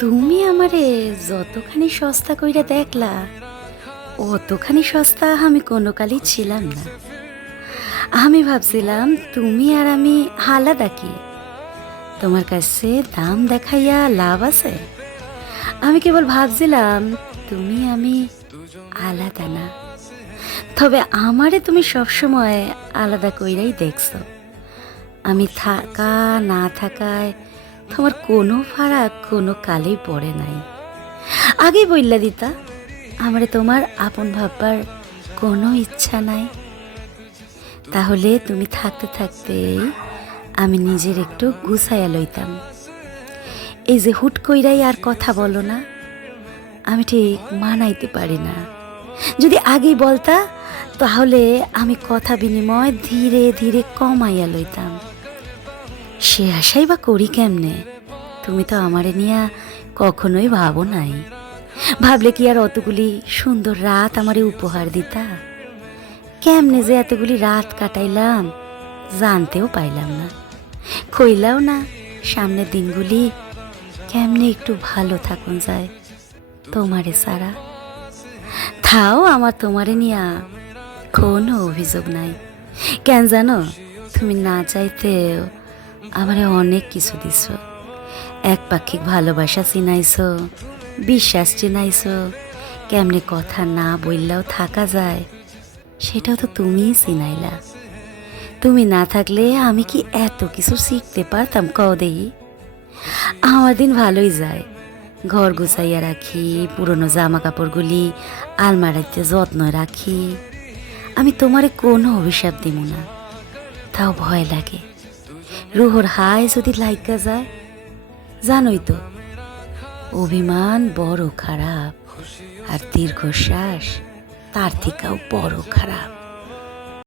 তুমি আমারে যতখানি সস্তা কইরা দেখলা অতখানি সস্তা আমি কোনো কালই ছিলাম না। আমি ভাবছিলাম তুমি আর আমি আলাদা কি, তোমার কাছে দাম দেখাইয়া লাভ আছে। আমি কেবল ভাবছিলাম তুমি আমি আলাদা না, তবে আমারে তুমি সবসময় আলাদা কইরাই দেখছো। আমি থাকা না থাকায় তোমার কোনো ফারাক কোনো কালেই পড়ে নাই। আগেই বইল্লা দিতা আমারে তোমার আপন ভাববার কোনো ইচ্ছা নাই। তাহলে তুমি থাকতে থাকতেই আমি নিজের একটু গুছাইয়া লইতাম। এই যে হুট কইরাই আর কথা বলো না, আমি ঠিক মানাইতে পারি না। যদি আগেই বলতা তাহলে আমি কথা বিনিময় ধীরে ধীরে কমাইয়া লইতাম। সে আশাই বা করি কেমনে? তুমি তো আমারে নিয়া কখনোই ভাবো নাই। ভাবলে কি আর অতগুলি সুন্দর রাত আমারে উপহার দিতা? কেমনে যে এতগুলি রাত কাটাইলাম জানতেও পাইলাম না, কইলাও না সামনের দিনগুলি কেমনে একটু ভালো থাকুন যায় তোমারে সারা। তাও আমার তোমারে নিয়া কোনো অভিযোগ নাই। কেন জানো, তুমি না চাইতেও আমারে অনেক কিছু দিছ। একপাক্ষিক ভালোবাসা চিনাইছো, বিশ্বাস চিনাইছো, কেমনে কথা না বললেও থাকা যায় সেটাও তো তুমিই চিনাইলা। তুমি না থাকলে আমি কি এত কিছু শিখতে পারতাম কও দেহি? আমার দিন ভালোই যায়, ঘর গুছাইয়া রাখি, পুরনো জামা কাপড়গুলি আলমারিতে যত্ন রাখি। আমি তোমারে কোনো অভিশাপ দিব না, তাও ভয় লাগে রুহর হায় যদি লাইকা যায়। জানোই তো অভিমান বড় খারাপ, আর দীর্ঘশ্বাস তার থেকেও বড় খারাপ।